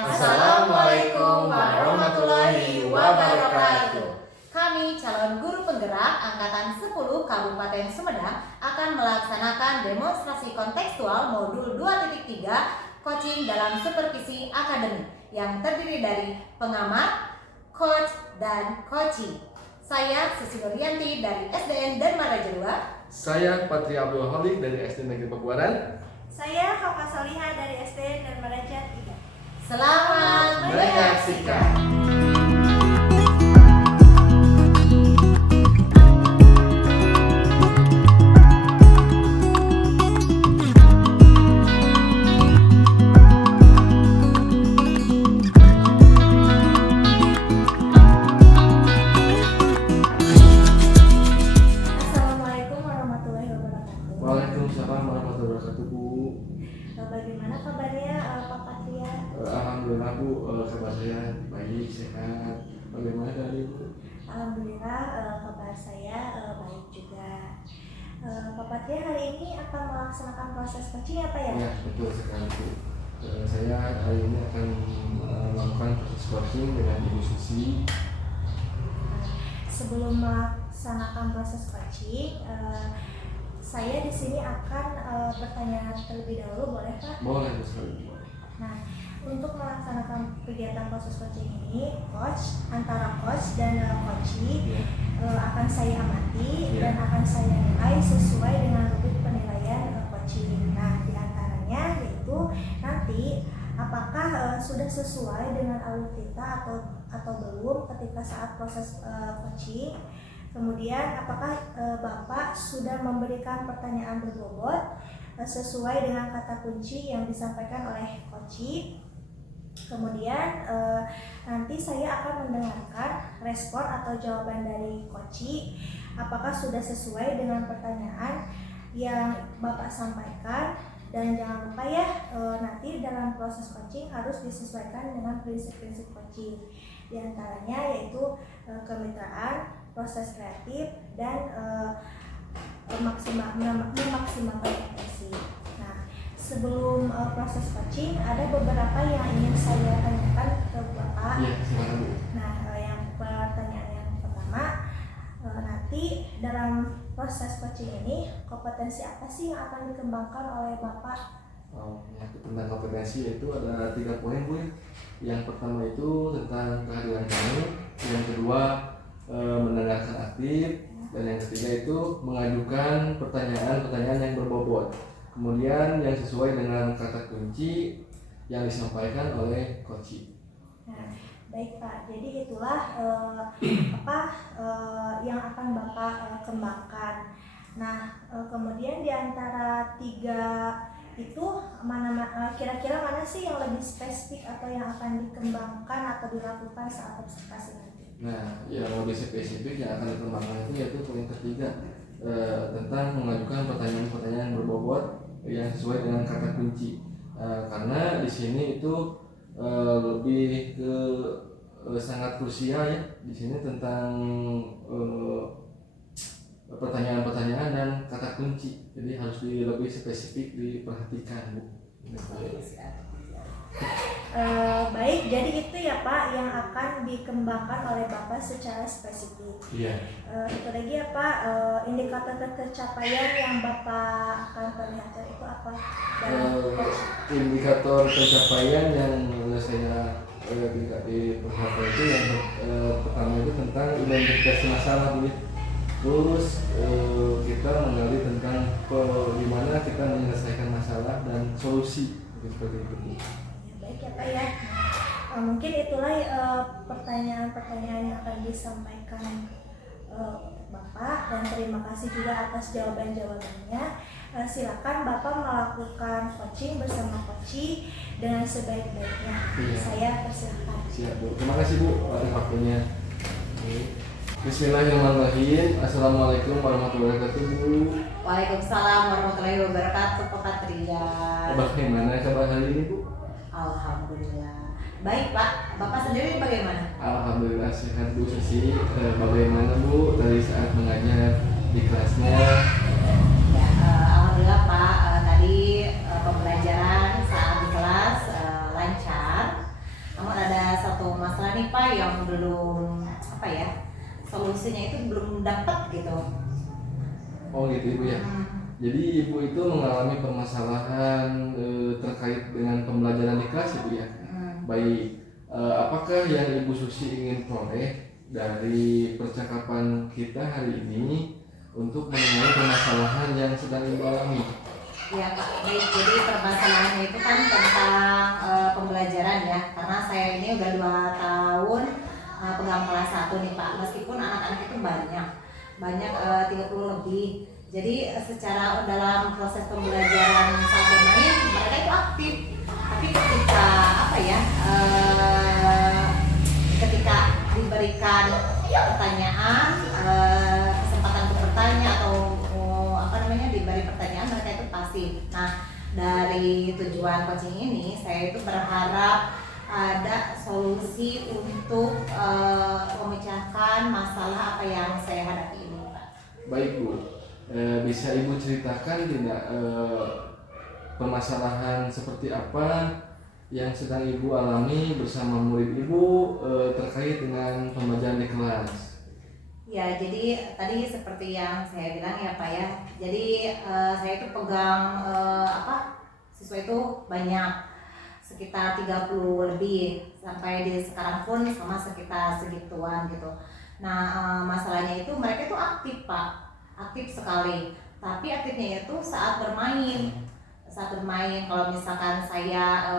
Assalamualaikum warahmatullahi wabarakatuh. Kami calon guru penggerak Angkatan 10 Kabupaten Sumedang akan melaksanakan demonstrasi kontekstual modul 2.3 coaching dalam supervisi akademik yang terdiri dari pengamat, coach, dan coaching. Saya Susi Nuryanti dari SDN Dharmaraja 2. Saya Patri Abdul Halik dari SD Negeri Pakuaran. Saya Hoka Soliha dari SDN Dharmaraja 3. Selamat menyaksikan. Assalamualaikum warahmatullahi wabarakatuh. Waalaikumsalam warahmatullahi wabarakatuh, Bu. Bagaimana kabarnya Pak Patria? Alhamdulillah, Bu, kabar saya baik, sehat. Bagaimana dari Bu? Alhamdulillah kabar saya baik juga. Pak Patria hari ini akan melaksanakan proses coaching apa ya? Ya, betul sekali, Bu. Saya hari ini akan melakukan proses coaching dengan Ibu Susi. Sebelum melaksanakan proses coaching, saya di sini akan bertanya terlebih dahulu, boleh Pak? Boleh, Bu, sekali. Nah, untuk melaksanakan kegiatan proses coaching ini, antara coach dan coachee Ya. akan saya amati Ya. dan akan saya nilai sesuai dengan rubrik penilaian coaching. Nah, diantaranya yaitu nanti apakah sudah sesuai dengan alutsista atau belum ketika saat proses coaching. Kemudian apakah Bapak sudah memberikan pertanyaan berbobot sesuai dengan kata kunci yang disampaikan oleh coachee. Kemudian nanti saya akan mendengarkan respon atau jawaban dari coachee, apakah sudah sesuai dengan pertanyaan yang Bapak sampaikan. Dan jangan lupa ya, nanti dalam proses coaching harus disesuaikan dengan prinsip-prinsip coaching. Di antaranya yaitu kemitraan, proses kreatif, dan memaksimalkan potensi. Nah, sebelum proses coaching ada beberapa yang ingin saya tanyakan ke Bapak. Iya, silakan, Bu. Nah, yang pertanyaan yang pertama, nanti dalam proses coaching ini kompetensi apa sih yang akan dikembangkan oleh Bapak? Tentang kompetensi itu ada 3 poin, Bu. Yang pertama itu tentang kehadiran kamu, yang kedua mendengarkan aktif, dan yang ketiga itu mengajukan pertanyaan-pertanyaan yang berbobot. Kemudian yang sesuai dengan kata kunci yang disampaikan oleh coachee. Nah, baik Pak. Jadi itulah yang akan Bapak kembangkan. Nah, kemudian di antara 3 itu kira-kira mana sih yang lebih spesifik atau yang akan dikembangkan atau dilakukan saat observasi nanti? Nah, yang lebih spesifik yang akan dikembangkan itu yaitu poin ketiga, tentang mengajukan pertanyaan-pertanyaan berbobot yang sesuai dengan kata kunci. Karena di sini itu lebih ke sangat krusial ya. Di sini tentang pertanyaan-pertanyaan dan kata kunci. Jadi harus lebih spesifik diperhatikan, Bu. Baik, jadi itu ya Pak yang akan dikembangkan oleh Bapak secara spesifik. Iya. Itu lagi ya Pak, indikator pencapaian yang Bapak akan perlihatkan itu apa? Indikator pencapaian yang saya tidak diperhatikan itu yang pertama itu tentang identifikasi masalah, Bu. Terus kita menggali tentang bagaimana kita menyelesaikan masalah dan solusi seperti itu. Baik ya Pak ya. Mungkin itulah pertanyaan-pertanyaan yang akan disampaikan Bapak, dan terima kasih juga atas jawaban-jawabannya. Silakan Bapak melakukan coaching bersama coachee dengan sebaik-baiknya. Iya. Saya persilakan. Siap, Bu. Terima kasih, Bu, atas waktunya. Bismillahirrahmanirrahim. Assalamualaikum warahmatullahi wabarakatuh, Bu. Waalaikumsalam warahmatullahi wabarakatuh, Pak Patria. Bagaimana kabar hari ini, Bu? Alhamdulillah. Baik Pak, Bapak sendiri bagaimana? Alhamdulillah sehat, Bu Susi. Bagaimana, Bu, dari saat mengajar di kelasnya? Ya, alhamdulillah Pak. Tadi pembelajaran saat di kelas lancar. nih Pak yang belum apa ya, solusinya itu belum dapat gitu. Oh gitu Ibu ya. Jadi Ibu itu mengalami permasalahan terkait dengan pembelajaran di kelas Ibu ya. Baik, apakah yang Ibu Susi ingin peroleh dari percakapan kita hari ini untuk mengenai permasalahan yang sedang Ibu alami? Ya Pak, baik. Jadi permasalahannya itu kan tentang pembelajaran ya. Karena saya ini udah 2 tahun pegang kelas 1 nih Pak. Meskipun anak-anak itu banyak 30 lebih. Jadi secara dalam proses pembelajaran saat bermain mereka itu aktif. Tapi ketika apa ya, ketika diberikan pertanyaan, kesempatan untuk bertanya atau diberi pertanyaan, mereka itu pasif. Nah, dari tujuan coaching ini saya itu berharap ada solusi untuk memecahkan masalah apa yang saya hadapi ini, Pak. Baik Bu, bisa Ibu ceritakan tidak permasalahan seperti apa yang sedang Ibu alami bersama murid Ibu terkait dengan pembelajaran di kelas? Ya, jadi tadi seperti yang saya bilang ya Pak ya. Jadi saya itu pegang siswa itu banyak, sekitar 30 lebih, sampai di sekarang pun sama sekitar segituan gitu. Nah, masalahnya itu mereka itu aktif Pak, aktif sekali. Tapi aktifnya itu saat bermain. Kalau misalkan saya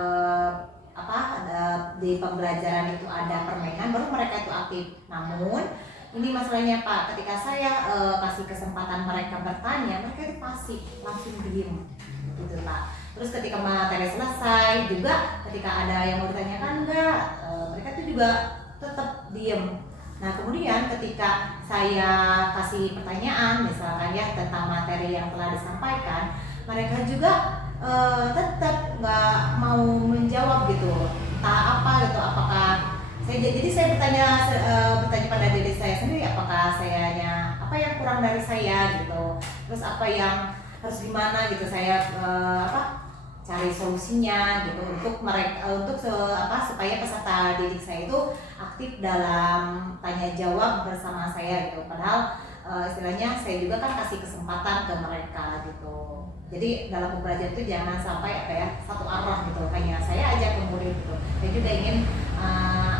di pembelajaran itu ada permainan, baru mereka itu aktif. Namun ini masalahnya Pak, ketika saya kasih kesempatan mereka bertanya, mereka itu pasif, langsung diem gitu Pak. Terus ketika materi selesai juga, ketika ada yang mau ditanyakan enggak, mereka itu juga tetap diem. Nah kemudian ketika saya kasih pertanyaan misalkan ya tentang materi yang telah disampaikan, mereka juga tetap nggak mau menjawab gitu, entah apa gitu, apakah saya bertanya pada diri saya sendiri, apakah sayanya apa yang kurang dari saya gitu, terus apa yang harus gimana gitu saya cari solusinya gitu untuk mereka, supaya peserta didik saya itu aktif dalam tanya jawab bersama saya gitu. Padahal istilahnya saya juga kan kasih kesempatan ke mereka gitu. Jadi dalam pembelajaran itu jangan sampai satu arah gitu, hanya saya ajak ke murid gitu. Saya juga ingin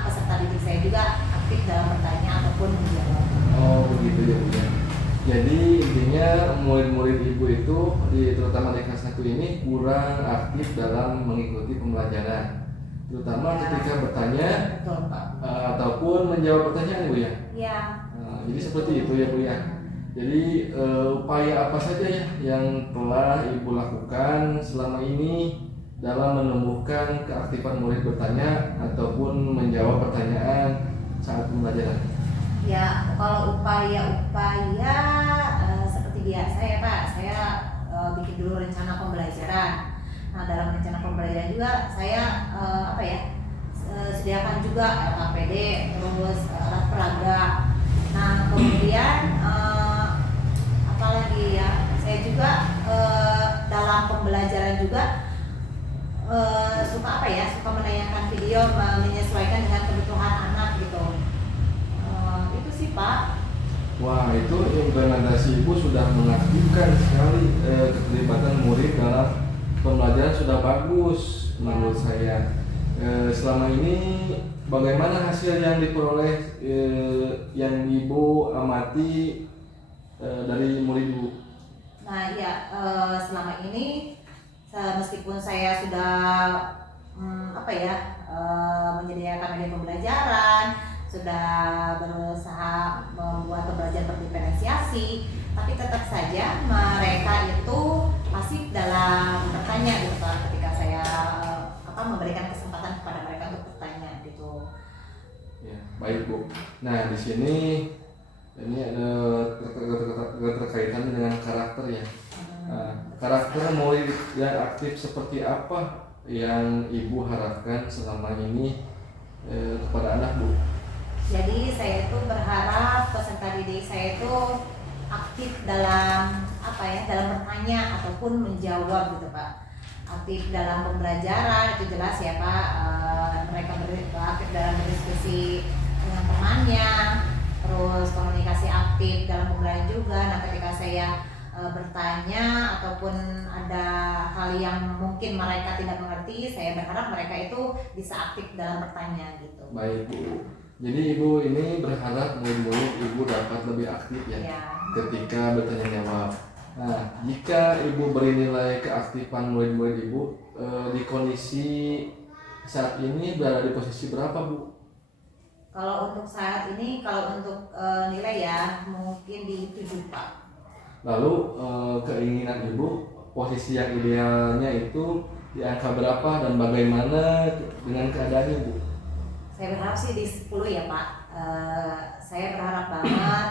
peserta didik saya juga aktif dalam bertanya ataupun menjawab. Oh begitu ya Bu ya. Jadi intinya murid-murid Ibu itu terutama di kelas 1 ini kurang aktif dalam mengikuti pembelajaran, terutama ketika bertanya. Betul Pak. Ataupun menjawab pertanyaan Bu ya. Iya. Jadi seperti itu ya Bu ya. Jadi upaya apa saja ya yang telah Ibu lakukan selama ini dalam menumbuhkan keaktifan murid bertanya ataupun menjawab pertanyaan saat pembelajaran? Ya, kalau upaya-upaya seperti biasa ya Pak, saya bikin dulu rencana pembelajaran. Nah dalam rencana pembelajaran juga saya sediakan juga LKPD, terus alat peraga. Nah kemudian apalagi ya, saya juga dalam pembelajaran juga suka menayangkan video menyesuaikan dengan kebutuhan anak gitu. Itu sih Pak. Wah, itu implementasi Ibu sudah mengaktifkan sekali keterlibatan murid dalam pembelajaran, sudah bagus menurut saya. Selama ini bagaimana hasil yang diperoleh yang Ibu amati dari murid Ibu? Nah ya, selama ini meskipun saya sudah menyediakan media pembelajaran, sudah berusaha membuat pembelajaran berdiferensiasi, tapi tetap saja mereka itu pasif dalam bertanya gitu Pak, ketika saya memberikan kesempatan kepada mereka untuk bertanya gitu. Ya, baik Bu. Nah di sini ini ada keterkaitan dengan karakter ya. Karakter murid yang aktif seperti apa yang Ibu harapkan selama ini kepada anak Bu? Jadi saya itu berharap peserta didik saya itu aktif dalam dalam bertanya ataupun menjawab gitu Pak. Aktif dalam pembelajaran itu jelas ya Pak, mereka aktif dalam berdiskusi aktif dalam pembelajaran juga. Nah ketika saya bertanya ataupun ada hal yang mungkin mereka tidak mengerti, saya berharap mereka itu bisa aktif dalam bertanya gitu. Baik Bu, jadi Ibu ini berharap murid-murid Ibu dapat lebih aktif ya, ketika bertanya jawab. Nah, jika Ibu beri nilai keaktifan murid-murid Ibu di kondisi saat ini berada di posisi berapa Bu? Kalau untuk saat ini, kalau untuk nilai ya mungkin di 7 Pak. Lalu keinginan Ibu posisi yang idealnya itu di angka berapa dan bagaimana dengan keadaannya Bu? Saya berharap sih di 10 ya Pak. Saya berharap banget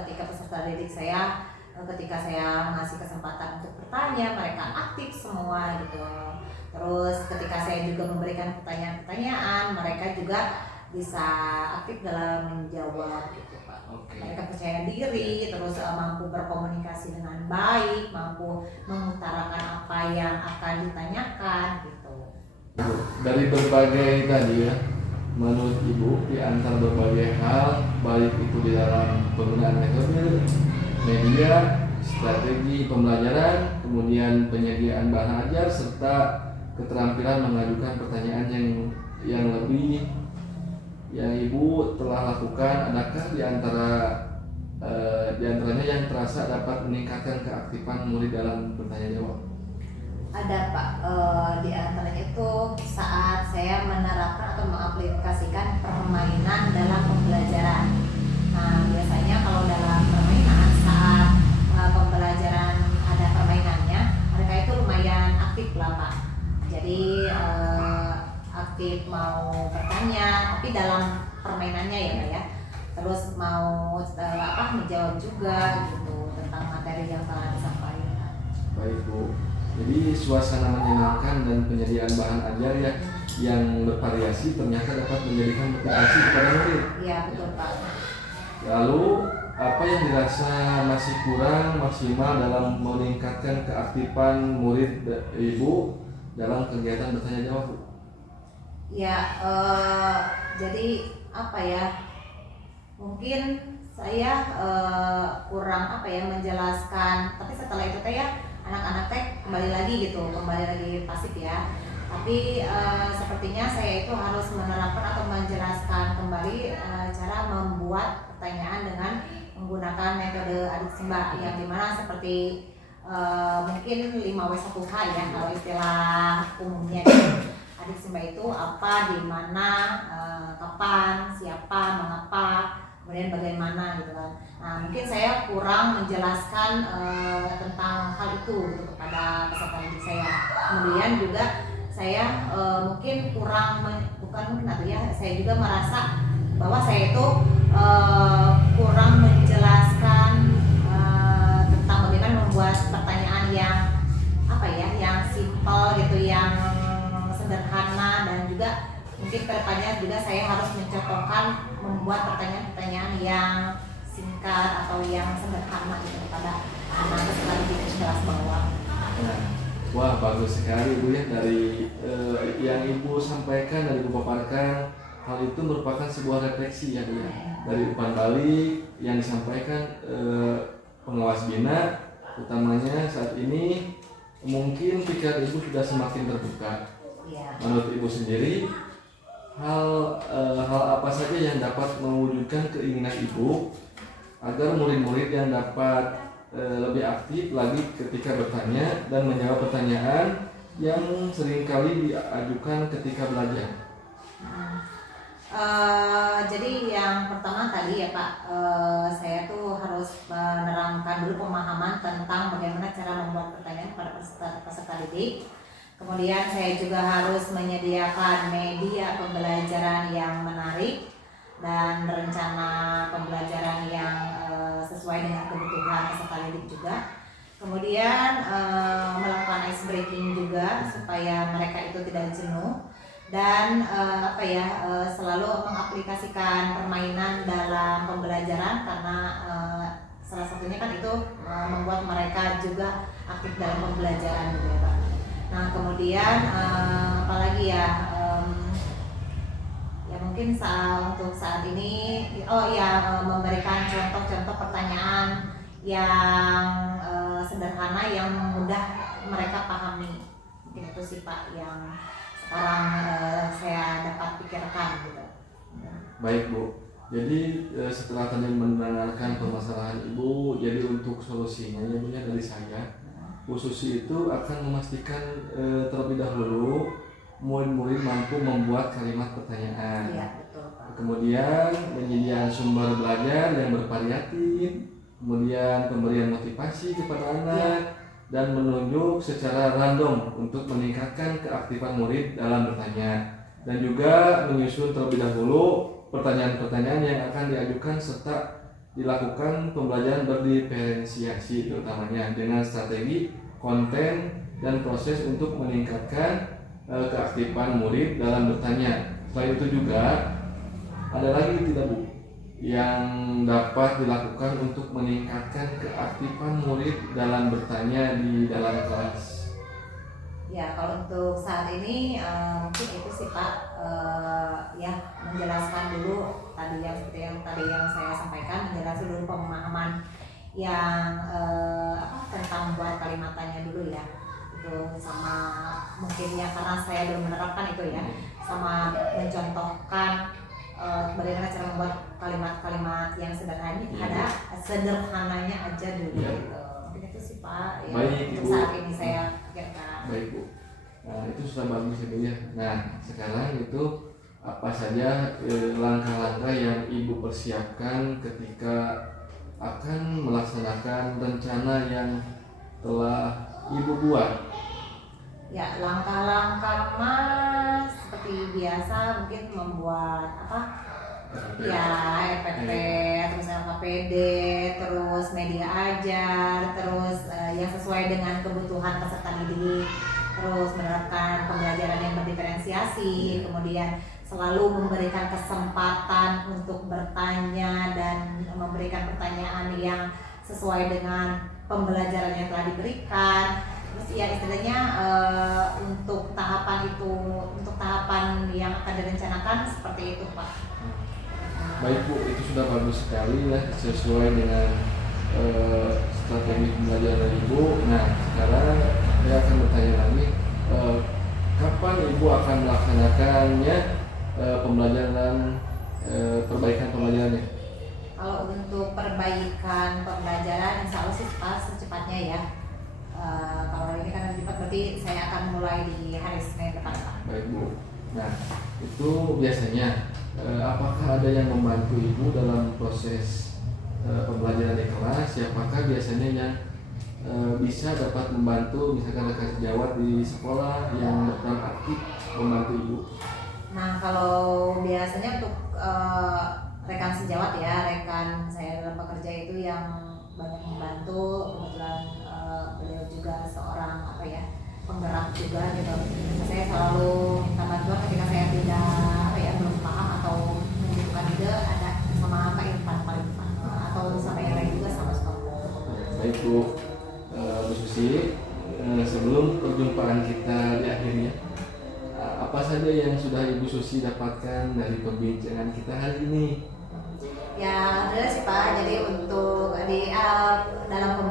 ketika peserta didik saya, ketika saya ngasih kesempatan untuk bertanya, mereka aktif semua gitu. Terus ketika saya juga memberikan pertanyaan-pertanyaan, mereka juga bisa aktif dalam menjawab gitu Pak. Mereka percaya diri, terus mampu berkomunikasi dengan baik, mampu mengutarakan apa yang akan ditanyakan gitu. Dari berbagai tadi ya, menurut Ibu di antara berbagai hal, baik itu di dalam penggunaan metode, media, strategi pembelajaran, kemudian penyediaan bahan ajar, serta keterampilan mengajukan pertanyaan yang lebih yang Ibu telah lakukan, adakah di antaranya yang terasa dapat meningkatkan keaktifan murid dalam bertanya jawab? Ada Pak, di antaranya itu saat saya menerapkan atau mengaplikasikan permainan dalam pembelajaran. Nah biasanya kalau dalam permainan saat pembelajaran ada permainannya, mereka itu lumayan aktif lah Pak. Jadi aktif mau bertanya, tapi dalam permainannya ya Pak ya. Terus mau menjawab juga gitu tentang materi yang telah disampaikan. Baik Bu. Jadi suasana menyenangkan dan penyediaan bahan ajar ya yang bervariasi ternyata dapat menjadikan motivasi kepada murid. Iya betul Pak. Lalu apa yang dirasa masih kurang maksimal dalam meningkatkan keaktifan murid Ibu dalam kegiatan bertanya jawab Bu? Ya jadi apa ya? Mungkin saya kurang menjelaskan. Tapi setelah itu ya anak-anak kembali lagi pasif ya. Tapi sepertinya saya itu harus menerapkan atau menjelaskan kembali cara membuat pertanyaan dengan menggunakan metode adik simba yang dimana seperti mungkin 5W1H ya kalau istilah umumnya gitu. Adik simba itu apa, di mana, kapan, siapa, mengapa, kemudian bagaimana gitu kan. Nah mungkin saya kurang menjelaskan tentang hal itu gitu, kepada peserta didik saya. Kemudian juga saya mungkin saya juga merasa bahwa saya itu kurang menjelaskan tentang bagaimana membuat pertanyaan yang yang simpel gitu, yang sederhana, dan juga mungkin kedepannya juga saya harus mencontohkan membuat pertanyaan-pertanyaan yang singkat atau yang sederhana gitu kepada anak peserta didik kelas bawah. Wah bagus sekali Bu ya, dari yang Ibu sampaikan, dari Ibu paparkan, hal itu merupakan sebuah refleksi ya Bu ya, dari umpan balik yang disampaikan pengawas bina, utamanya saat ini mungkin pikiran Ibu sudah semakin terbuka. Menurut Ibu sendiri, hal apa saja yang dapat mewujudkan keinginan Ibu agar murid-murid yang dapat lebih aktif lagi ketika bertanya dan menjawab pertanyaan yang seringkali diajukan ketika belajar? Jadi yang pertama tadi ya Pak, saya tuh harus menerangkan dulu pemahaman tentang bagaimana cara membuat pertanyaan kepada peserta didik. Kemudian saya juga harus menyediakan media pembelajaran yang menarik dan rencana pembelajaran yang sesuai dengan kebutuhan peserta didik juga. Kemudian melakukan ice breaking juga supaya mereka itu tidak jenuh, dan selalu mengaplikasikan permainan dalam pembelajaran, karena salah satunya kan itu membuat mereka juga aktif dalam pembelajaran gitu ya Pak. Nah kemudian apalagi ya, mungkin untuk saat ini memberikan contoh-contoh pertanyaan yang sederhana yang mudah mereka pahami. Mungkin itu sih Pak yang sekarang saya dapat pikirkan gitu. Baik Bu, jadi setelah tadi mendengarkan permasalahan Ibu, jadi untuk solusinya ya Bu ya dari saya, Bu Susi itu akan memastikan terlebih dahulu murid-murid mampu membuat kalimat pertanyaan. Iya betul Pak. Kemudian penyediaan sumber belajar yang bervariatif, kemudian pemberian motivasi kepada anak, dan menunjuk secara random untuk meningkatkan keaktifan murid dalam bertanya, dan juga menyusun terlebih dahulu pertanyaan-pertanyaan yang akan diajukan serta dilakukan pembelajaran berdiferensiasi terutamanya dengan strategi, konten, dan proses untuk meningkatkan keaktifan murid dalam bertanya. Selain itu juga ada lagi tidak Bu yang dapat dilakukan untuk meningkatkan keaktifan murid dalam bertanya di dalam kelas? Ya kalau untuk saat ini mungkin itu sih Pak, menjelaskan dulu tadi yang seperti yang tadi yang saya sampaikan, menjelaskan dulu pemahaman yang tentang buat kalimatannya dulu ya, itu sama mungkin ya karena saya belum menerapkan itu ya, sama mencontohkan bagaimana cara membuat kalimat-kalimat yang sederhananya aja dulu gitu. Mungkin itu sih Pak ya, baik, untuk Ibu. saat ini saya pikirkan. Baik Bu, nah itu sudah bagus Ibu ya. Nah sekarang itu apa saja langkah-langkah yang Ibu persiapkan ketika akan melaksanakan rencana yang telah Ibu buat? Ya langkah-langkah Mas seperti biasa mungkin membuat RPP, terus LKPD, terus media ajar, terus yang sesuai dengan kebutuhan peserta didik, terus menerapkan pembelajaran yang berdiferensiasi, kemudian selalu memberikan kesempatan untuk bertanya dan memberikan pertanyaan yang sesuai dengan pembelajaran yang telah diberikan. Terus ya istilahnya untuk tahapan yang akan direncanakan seperti itu Pak. Baik Bu, itu sudah bagus sekali ya, sesuai dengan strategi pembelajaran Ibu. Nah sekarang saya akan bertanya lagi, kapan Ibu akan melaksanakannya pembelajaran perbaikan pembelajarannya? Kalau untuk perbaikan pembelajaran insya Allah sih Pak secepatnya ya. Kalau ini kan cepat berarti saya akan mulai di hari Senin depan Pak. Baik Bu. Nah itu biasanya apakah ada yang membantu Ibu dalam proses pembelajaran di kelas? Siapakah biasanya yang bisa dapat membantu misalkan rekan sejawat di sekolah yang berperan aktif membantu Ibu? Nah kalau biasanya untuk rekan sejawat ya, rekan saya dalam bekerja itu yang banyak membantu, kebetulan beliau juga seorang penggerak juga gitu. Saya selalu minta bantuan ketika saya belum paham atau membutuhkan ide, ada sama Pak Irfan paling atau sama yang lain juga sama staf. Baik Bu, Bu Susi, sebelum perjumpaan kita di akhirnya, apa saja yang sudah Ibu Susi dapatkan dari perbincangan kita hari ini? Ya adalah sih Pak, jadi untuk di dalam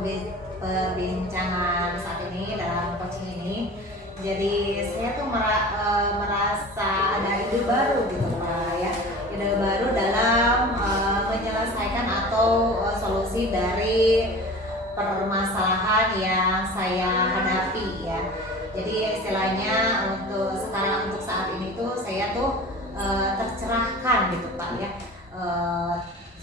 perbincangan saat ini, dalam coaching ini, jadi saya tuh merasa ada ide baru gitu Pak ya, ide baru dalam menyelesaikan atau solusi dari permasalahan yang saya hadapi ya. Jadi istilahnya untuk saat ini tuh saya tuh tercerahkan gitu Pak ya.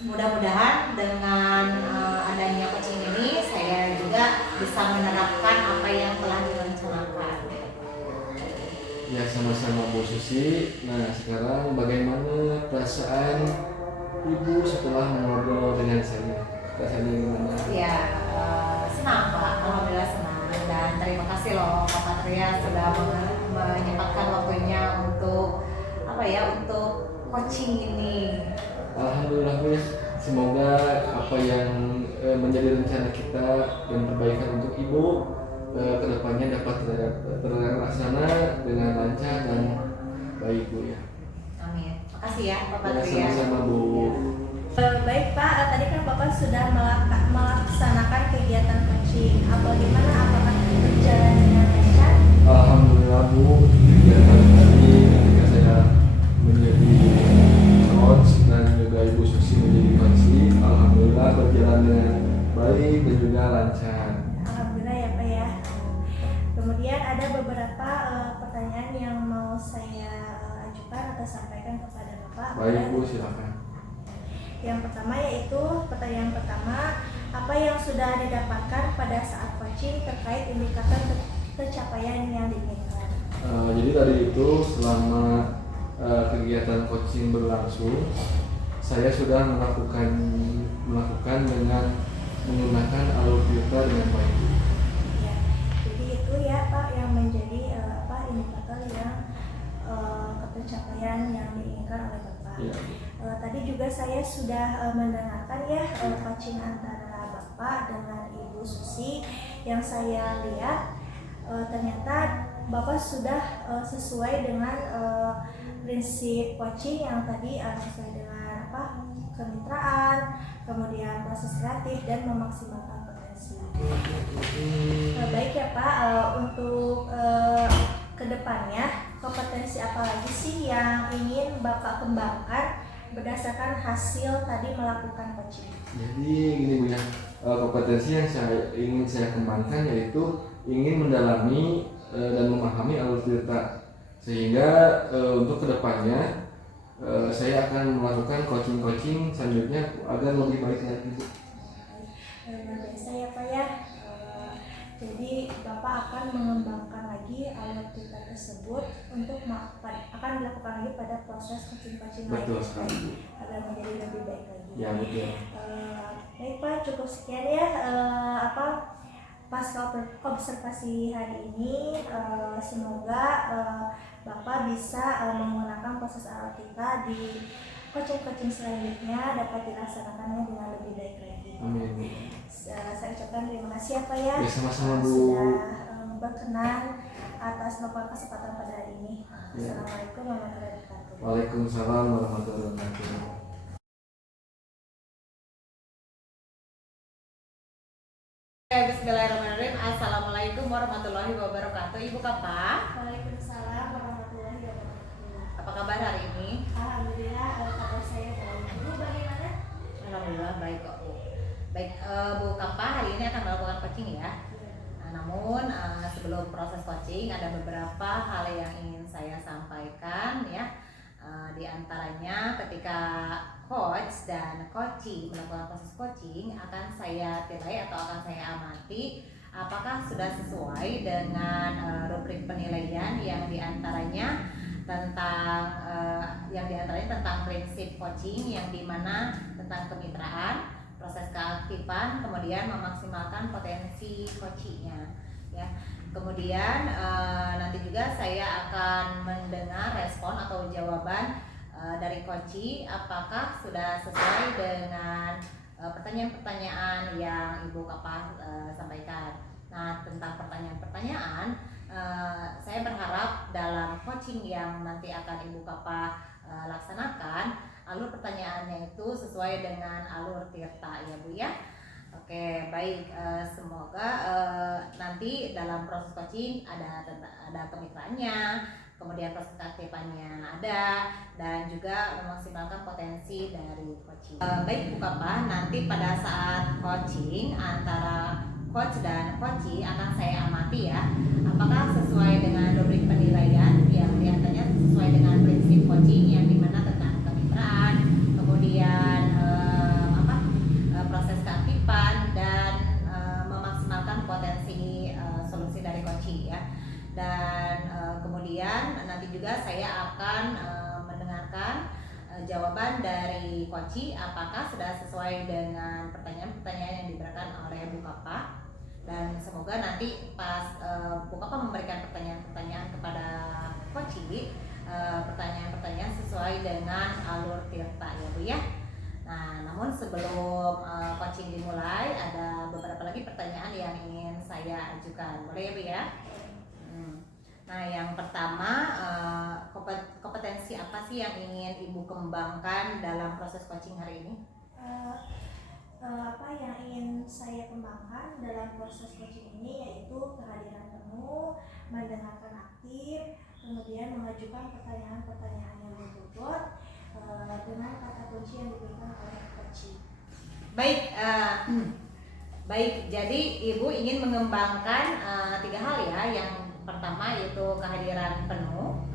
Mudah-mudahan dengan adanya coaching ini saya juga bisa menerapkan apa yang telah direncanakan. Ya sama-sama Bu Susi. Nah sekarang bagaimana perasaan Ibu setelah mengobrol dengan saya? Perasaannya gimana? Ya senang Pak, alhamdulillah senang, dan terima kasih loh Pak Patria sudah menyempatkan waktunya untuk untuk coaching ini. Alhamdulillah Bu ya. Semoga apa yang menjadi rencana kita dan perbaikan untuk Ibu kedepannya dapat terlaksana dengan lancar dan baik Bu ya. Amin. Makasih kasih ya Pak Ya, Patria. sama-sama Bu. Baik Pak, tadi kan Bapak sudah melaksanakan kegiatan coaching. Bagaimana, apakah berjalan dengan lancar? Alhamdulillah Bu, kegiatan tadi ketika saya menjadi coach dan juga Ibu Susi menjadi coach, alhamdulillah berjalan dengan baik dan juga lancar. Alhamdulillah ya Pak ya. Kemudian ada beberapa pertanyaan yang mau saya ajukan atau sampaikan kepada Bapak. Baik Bu, silakan. Yang pertama yaitu pertanyaan pertama, apa yang sudah didapatkan pada saat coaching terkait indikator pencapaian yang diinginkan? Jadi tadi itu selama kegiatan coaching berlangsung, saya sudah melakukan dengan menggunakan alur filter dengan baik. Ya, jadi itu ya Pak yang menjadi indikator yang pencapaian yang diinginkan oleh Bapak. Ya. Tadi juga saya sudah mendengarkan ya coaching antara Bapak dengan Ibu Susi. Yang saya lihat ternyata Bapak sudah sesuai dengan prinsip coaching yang tadi sesuai dengan kemitraan, kemudian proses kreatif dan memaksimalkan potensi. Baik ya Pak, untuk kedepannya kompetensi apa lagi sih yang ingin Bapak kembangkan berdasarkan hasil tadi melakukan coaching? Jadi gini Bu ya, kompetensi yang ingin saya kembangkan yaitu ingin mendalami dan memahami alur cerita, sehingga untuk kedepannya saya akan melakukan coaching selanjutnya agar lebih baik lagi Bu. Luar biasa ya Pak ya. Jadi Bapak akan mengembangkan lagi alur cerita tersebut untuk akan dilakukan lagi pada proses coaching Betul lainnya sekali Bu. agar menjadi lebih baik lagi. Ya betul. Baik Pak, cukup sekian ya pasca observasi hari ini. Semoga Bapak bisa menggunakan proses alur kita di coaching selanjutnya dapat dilaksanakannya dengan lebih baik lagi. Amin. Saya ucapkan terima kasih ya Pak ya. Ya, sama-sama Bu. Sudah berkenan atas melakukan kesempatan pada hari ini. Ya. Assalamualaikum warahmatullahi wabarakatuh. Waalaikumsalam warahmatullahi wabarakatuh. Bismillahirrahmanirrahim. Assalamualaikum warahmatullahi wabarakatuh. Ibu Kapa, Waalaikumsalam warahmatullahi wabarakatuh. apa kabar hari ini? Alhamdulillah, kabar saya baik. Ibu bagaimana? Alhamdulillah baik kok Bu. Baik, Bu Kapa hari ini akan melakukan coaching ya. Namun sebelum proses coaching ada beberapa hal yang ingin saya sampaikan ya. Di antaranya ketika coach dan coachee melakukan proses coaching akan saya nilai atau akan saya amati apakah sudah sesuai dengan rubrik penilaian yang diantaranya tentang prinsip coaching yang dimana tentang kemitraan, proses keaktifan, kemudian memaksimalkan potensi coachee-nya ya. Kemudian nanti juga saya akan mendengar respon atau jawaban dari coachee apakah sudah sesuai dengan pertanyaan-pertanyaan yang Ibu Kapa sampaikan. Nah, tentang pertanyaan-pertanyaan saya berharap dalam coaching yang nanti akan Ibu Kapa laksanakan alur pertanyaannya itu sesuai dengan alur Tirta ya Bu ya. Oke, baik. Semoga nanti dalam proses coaching ada kemitraannya, kemudian proses keaktifannya ada, dan juga memaksimalkan potensi dari coaching. Baik Bu Kapa, nanti pada saat coaching antara coach dan coachee akan saya amati ya, apakah sesuai dengan rubrik penilaian yang kelihatannya sesuai dengan prinsip coaching yang dimana tentang kemitraan, kemudian proses keaktifan dan memaksimalkan potensi solusi dari coachee ya. Dan kemudian nanti juga saya akan mendengarkan jawaban dari coachee apakah sudah sesuai dengan pertanyaan-pertanyaan yang diberikan oleh Bu Kapa. Dan semoga nanti pas Bu Kapa memberikan pertanyaan-pertanyaan kepada coachee, pertanyaan-pertanyaan sesuai dengan alur Tirta ya Bu ya. Nah, namun sebelum coaching dimulai ada beberapa lagi pertanyaan yang ingin saya ajukan. Boleh ya Bu ya? Nah, yang pertama, kompetensi apa sih yang ingin Ibu kembangkan dalam proses coaching hari ini? Apa yang ingin saya kembangkan dalam proses coaching ini yaitu kehadiran penuh, mendengarkan aktif, kemudian mengajukan pertanyaan-pertanyaan yang berbobot dengan kata kunci yang diberikan oleh coaching. Baik, jadi Ibu ingin mengembangkan 3 hal ya. Yang pertama yaitu kehadiran penuh,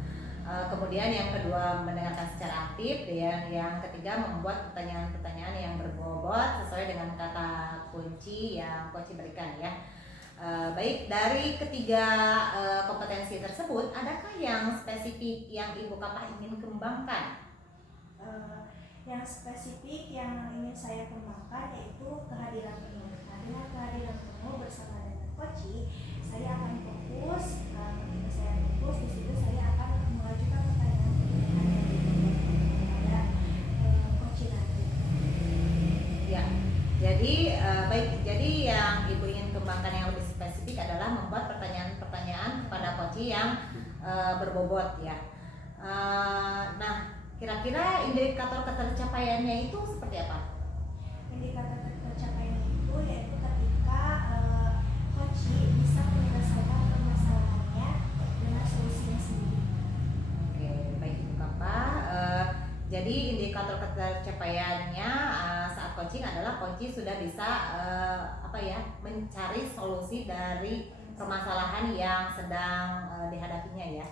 kemudian yang kedua mendengarkan secara aktif, dan yang ketiga membuat pertanyaan-pertanyaan yang berbobot sesuai dengan kata kunci yang coach berikan ya. Baik, dari ketiga kompetensi tersebut, adakah yang spesifik yang Ibu Kapah ingin kembangkan? Yang spesifik yang ingin saya kembangkan yaitu kehadiran penuh. Nah, dengan kehadiran penuh bersama dengan coaching, saya akan fokus. Ketika saya fokus di situ, saya akan mengajukan pertanyaan kepada coaching nanti. Ya, jadi baik. Jadi yang Ibu ingin kembangkan yang lebih spesifik adalah membuat pertanyaan-pertanyaan kepada coaching yang berbobot ya. Nah, kira-kira indikator ketercapaiannya itu seperti apa? Indikator tercapainya itu yaitu ketika coaching bisa menyelesaikan permasalahannya dengan solusinya sendiri. Oke, baik Ibu Kapah. Jadi indikator ketercapaiannya saat coaching adalah coaching sudah bisa mencari solusi dari permasalahan yang sedang dihadapinya ya.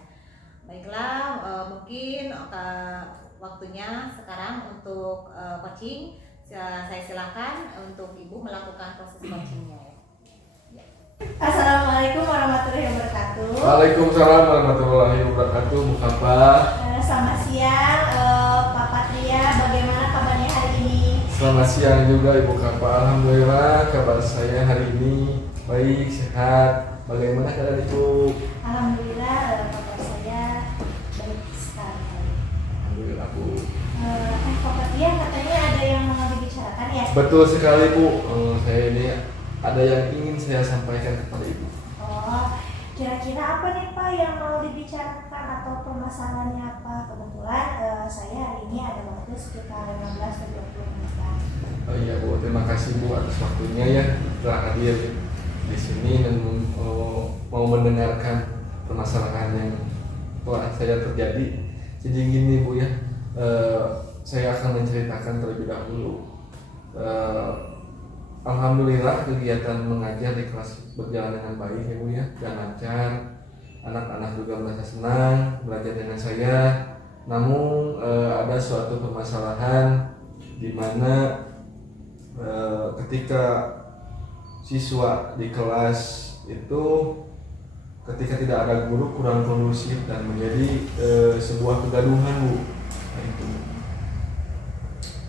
Baiklah, mungkin waktunya sekarang untuk coaching. Saya silakan untuk Ibu melakukan proses coachingnya ya. Assalamualaikum warahmatullahi wabarakatuh. Waalaikumsalam warahmatullahi wabarakatuh, Bu Kapah. Selamat siang, Pak Patria. Bagaimana kabarnya hari ini? Selamat siang juga Ibu Kapah. Alhamdulillah kabar saya hari ini baik, sehat. Bagaimana keadaan Ibu? Alhamdulillah kabar saya baik sekali. Alhamdulillah Bu. Pak Patria katanya ada yang mau dibicarakan ya? Betul sekali Bu. Saya ini ada yang ingin saya sampaikan kepada Ibu. Oh, kira-kira apa nih Pak yang mau dibicarakan atau permasalahannya apa? Kebetulan saya hari ini ada waktu sekitar 15-20 menit. Oh iya Bu, terima kasih Bu atas waktunya ya telah hadir di sini dan mau mendengarkan permasalahan yang telah saya terjadi. Jadi gini Bu ya, saya akan menceritakan terlebih dahulu. Alhamdulillah kegiatan mengajar di kelas berjalan dengan baik ya Bu ya, dan lancar. Anak-anak juga merasa senang belajar dengan saya. Namun ada suatu permasalahan di mana ketika siswa di kelas itu ketika tidak ada guru kurang kondusif dan menjadi sebuah kegaduhan Bu. Nah, itu.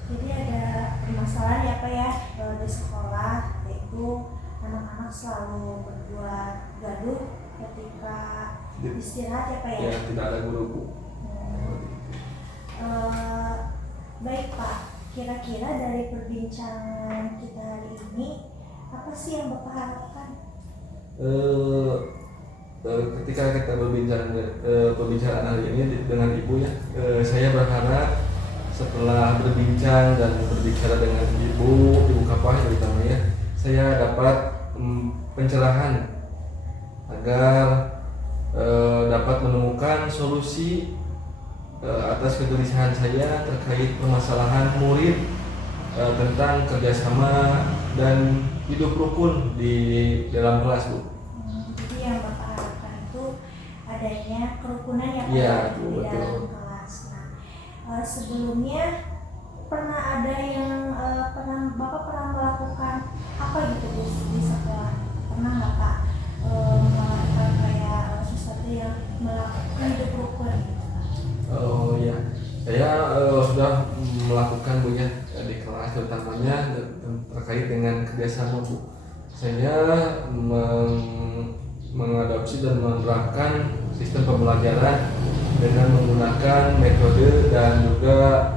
Jadi ada permasalahan ya Pak ya di sekolah, yaitu anak-anak selalu berbuat gaduh ketika istirahat ya Pak ya? Ya, tidak ada guru Bu. Baik Pak, kira-kira dari perbincangan kita hari ini apa sih yang Bapak harapkan? Ketika kita berbincang hari ini dengan Ibu ya, saya berharap setelah berbincang dan berbicara dengan Ibu Kapah terutama ya, saya dapat pencerahan agar dapat menemukan solusi atas kegelisahan saya terkait permasalahan murid tentang kerjasama dan hidup rukun di dalam kelas Bu. Jadi yang Bapak harapkan itu adanya kerukunan ya Pak Ya, di dalam kelas. Nah, sebelumnya pernah ada yang Bapak pernah melakukan apa gitu di sekolah? Pernah nggak Pak melakukan kayak sesuatu yang melakukan hidup rukun gitu Pak? Oh ya, saya sudah melakukan Bu ya di kelas, terutamanya terkait dengan kerjasama Bu. Saya mengadopsi dan menerapkan sistem pembelajaran dengan menggunakan metode dan juga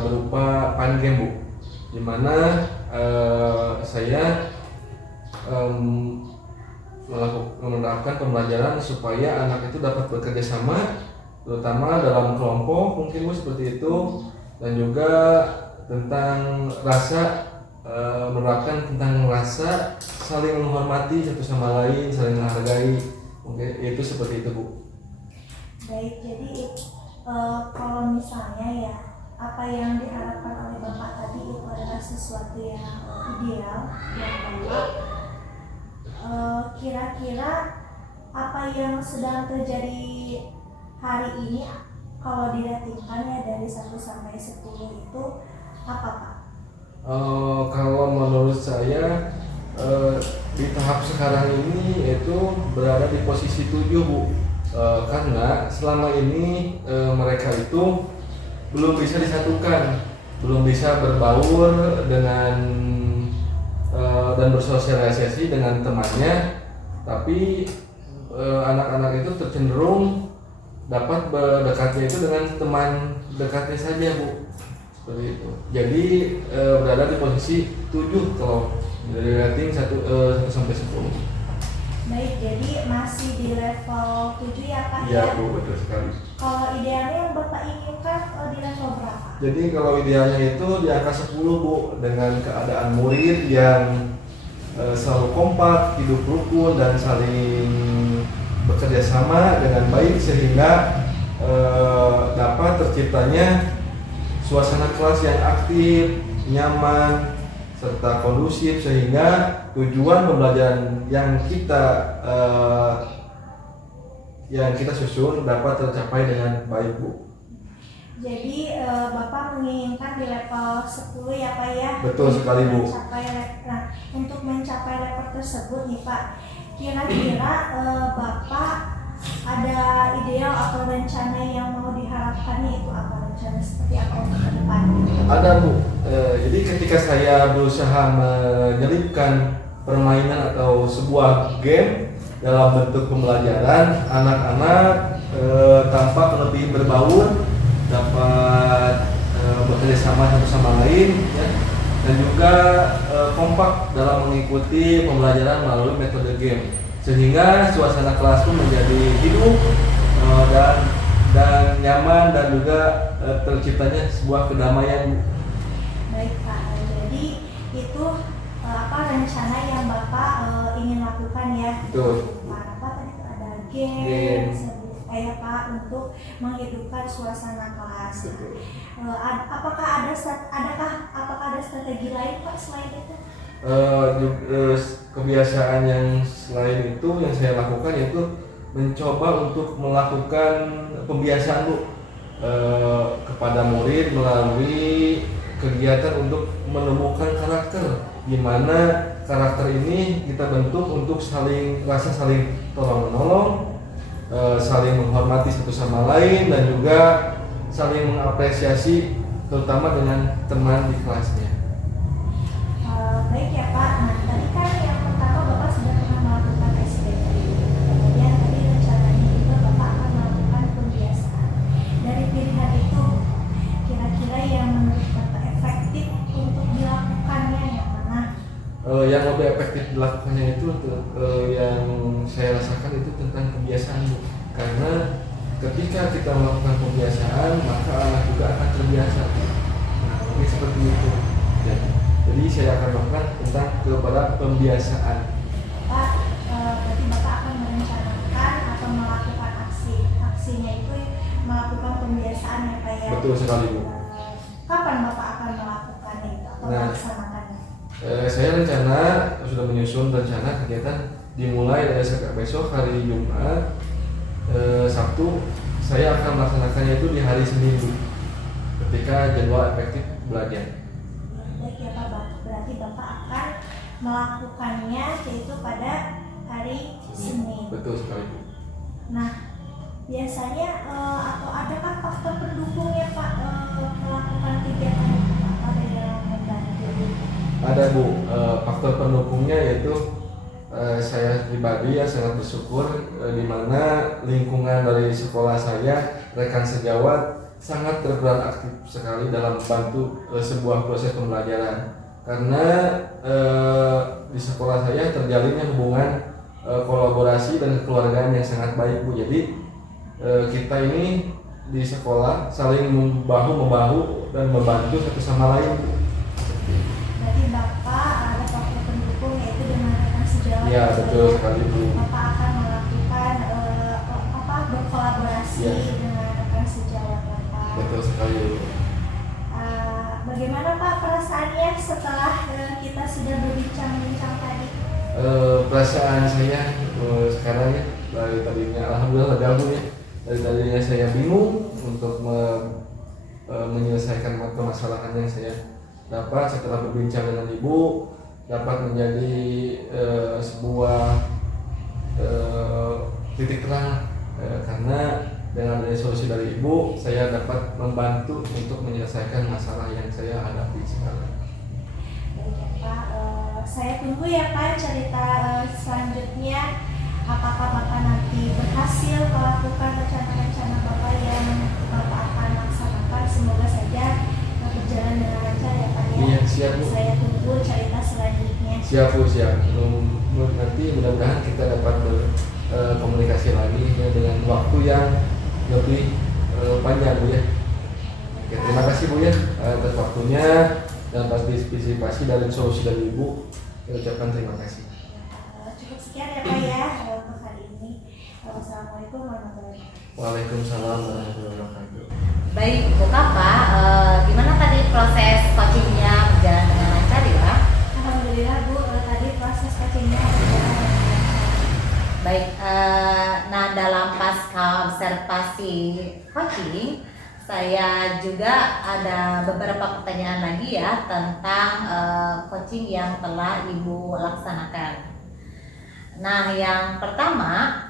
berupa Pangem Bu, di mana saya menerapkan pembelajaran supaya anak itu dapat bekerja sama, terutama dalam kelompok mungkin Bu seperti itu, dan juga tentang rasa, menerapkan tentang rasa saling menghormati satu sama lain, saling menghargai, mungkin itu seperti itu Bu. Baik, jadi kalau misalnya ya apa yang diharapkan oleh Bapak tadi itu adalah sesuatu yang ideal yang Bapak kira-kira apa yang sedang terjadi hari ini kalau diratingkan ya dari 1 sampai 10 itu apa Pak? Kalau menurut saya di tahap sekarang ini itu berada di posisi 7 Bu. Karena selama ini mereka itu belum bisa disatukan, belum bisa berbaur dengan dan bersosialisasi dengan temannya, tapi anak-anak itu tercenderung dapat berdekatnya itu dengan teman dekatnya saja Bu, seperti itu. Jadi berada di posisi 7 kalau dari rating 1 sampai 10. Baik, jadi masih di level 7 ya Pak Iya ya? Bu, betul sekali. Kalau idealnya yang Bapak inginkan di level berapa? Jadi kalau idealnya itu di angka 10 Bu, dengan keadaan murid yang selalu kompak, hidup rukun dan saling bekerja sama dengan baik sehingga dapat terciptanya suasana kelas yang aktif, nyaman, serta kondusif sehingga tujuan pembelajaran yang kita susun dapat tercapai dengan baik Bu. Jadi Bapak menginginkan di level 10 ya Pak ya? Betul sekali Bu. Nah, untuk mencapai level tersebut nih Pak, kira-kira Bapak ada ideal atau rencana yang mau diharapkannya itu apa? Rencana seperti apa untuk ke depan? Ada Bu. Jadi ketika saya berusaha menyelipkan permainan atau sebuah game dalam bentuk pembelajaran, anak-anak tampak lebih berbaur, dapat bekerja sama satu sama lain, ya, dan juga kompak dalam mengikuti pembelajaran melalui metode game, sehingga suasana kelas pun menjadi hidup dan nyaman dan juga terciptanya sebuah kedamaian. Baik Pak, jadi itu rencana yang Bapak ingin lakukan ya? Betul. Apa tadi itu ada game. Ya Pak, untuk menghidupkan suasana kelas. Apakah ada strategi lain Pak selain itu? Kebiasaan yang selain itu yang saya lakukan yaitu mencoba untuk melakukan pembiasaan Bu, kepada murid melalui kegiatan untuk menemukan karakter, di mana karakter ini kita bentuk untuk saling tolong menolong, saling menghormati satu sama lain, dan juga saling mengapresiasi terutama dengan teman di kelasnya. Baik ya Pak, nah tadi kan yang pertama Bapak sudah pernah melakukan SPP, kemudian tadi rencananya juga Bapak akan melakukan pembiasaan. Dari pilihan itu, kira-kira yang menurut Bapak efektif untuk dilakukannya yang mana? Yang lebih efektif dilakukannya itu yang saya rasakan itu tentang kebiasaan Bu. Karena ketika kita melakukan pembiasaan maka anak juga akan terbiasa. Nah, ini seperti itu. Jadi saya akan melakukan tentang kepada pembiasaan. Pak, berarti Bapak akan merencanakan atau melakukan aksinya itu melakukan pembiasaan ya Pak ya? Betul sekali Bu. Kapan Bapak akan melakukannya itu atau melaksanakannya? Saya rencana sudah menyusun rencana kegiatan dimulai dari besok hari Jumat, Sabtu saya akan melaksanakannya itu di hari Senin Bu, ketika jadwal efektif belajar. Baik ya Pak, berarti Bapak akan melakukannya yaitu pada hari Senin. Betul sekali Bu. Nah, biasanya atau adakah faktor pendukungnya Pak melakukan kegiatan itu Pak? Ada yang membantu? Ada Bu, faktor pendukungnya yaitu saya pribadi ya sangat bersyukur di mana lingkungan dari sekolah saya, rekan sejawat sangat berperan aktif sekali dalam membantu sebuah proses pembelajaran. Karena di sekolah saya terjalinnya hubungan kolaborasi dan kekeluargaan yang sangat baik Bu. Jadi kita ini di sekolah saling bahu-membahu dan membantu satu sama lain Bu. Berarti Bapak ada faktor pendukung yaitu dengan rekan sejawat. Iya betul sekali Bu. Bapak akan melakukan berkolaborasi Ya. dengan rekan sejawat Bapak. Betul sekali Bu. Bagaimana Pak perasaannya setelah kita sudah berbincang-bincang tadi? Perasaan saya sekarang ya dari tadinya alhamdulillah lega Bu ya. Dari tadinya saya bingung untuk menyelesaikan permasalahan yang saya dapat setelah berbincang dengan Ibu dapat menjadi sebuah titik terang karena dengan adanya solusi dari Ibu saya dapat membantu untuk menyelesaikan masalah yang saya hadapi sekarang. Baik ya Pak, saya tunggu ya Pak cerita selanjutnya. Apakah Bapak nanti berhasil melakukan rencana-rencana Bapak yang Bapak akan laksanakan? Semoga saja berjalan dengan lancar ya Pak ya. Iya siap Bu. Saya tunggu cerita selanjutnya. Siap Bu, siap. Nanti mudah-mudahan kita dapat berkomunikasi lagi ya, dengan waktu yang lebih panjang Bu ya. Oke, terima kasih Bu ya atas waktunya dan partisipasi dari solusi dari Ibu. Saya ucapkan terima kasih. Cukup sekian ya Pak ya untuk hari ini. Wassalamualaikum warahmatullahi wabarakatuh. Waalaikumsalam warahmatullahi wabarakatuh. Baik Bu Kapa, gimana tadi proses coachingnya berjalan dengan lancar ya? Alhamdulillah Bu, tadi proses coachingnya berjalan dengan lancar. Baik, nah dalam pasca observasi coaching, saya juga ada beberapa pertanyaan lagi ya tentang coaching yang telah Ibu laksanakan. Nah, yang pertama,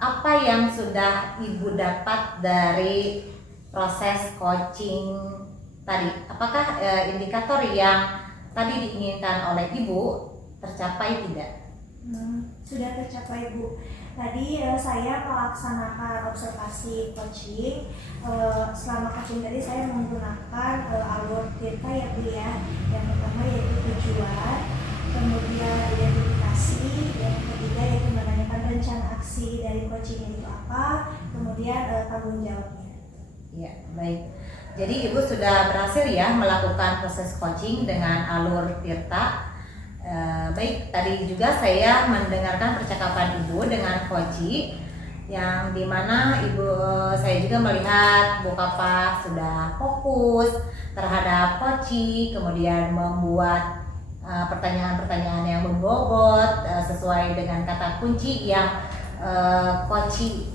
apa yang sudah Ibu dapat dari proses coaching tadi? Apakah indikator yang tadi diinginkan oleh Ibu tercapai tidak? Sudah tercapai Bu. Tadi saya melaksanakan observasi coaching. Selama coaching tadi saya menggunakan alur Tirta ya Bu ya. Yang pertama yaitu tujuan, kemudian identifikasi, yang ketiga yaitu menanyakan rencana aksi dari coaching itu apa, kemudian tanggung jawabnya. Ya, baik. Jadi Ibu sudah berhasil ya melakukan proses coaching dengan alur Tirta. Baik, tadi juga saya mendengarkan percakapan Ibu dengan Koci yang dimana saya juga melihat Bu Kapa sudah fokus terhadap Koci, kemudian membuat pertanyaan-pertanyaan yang berbobot sesuai dengan kata kunci yang Koci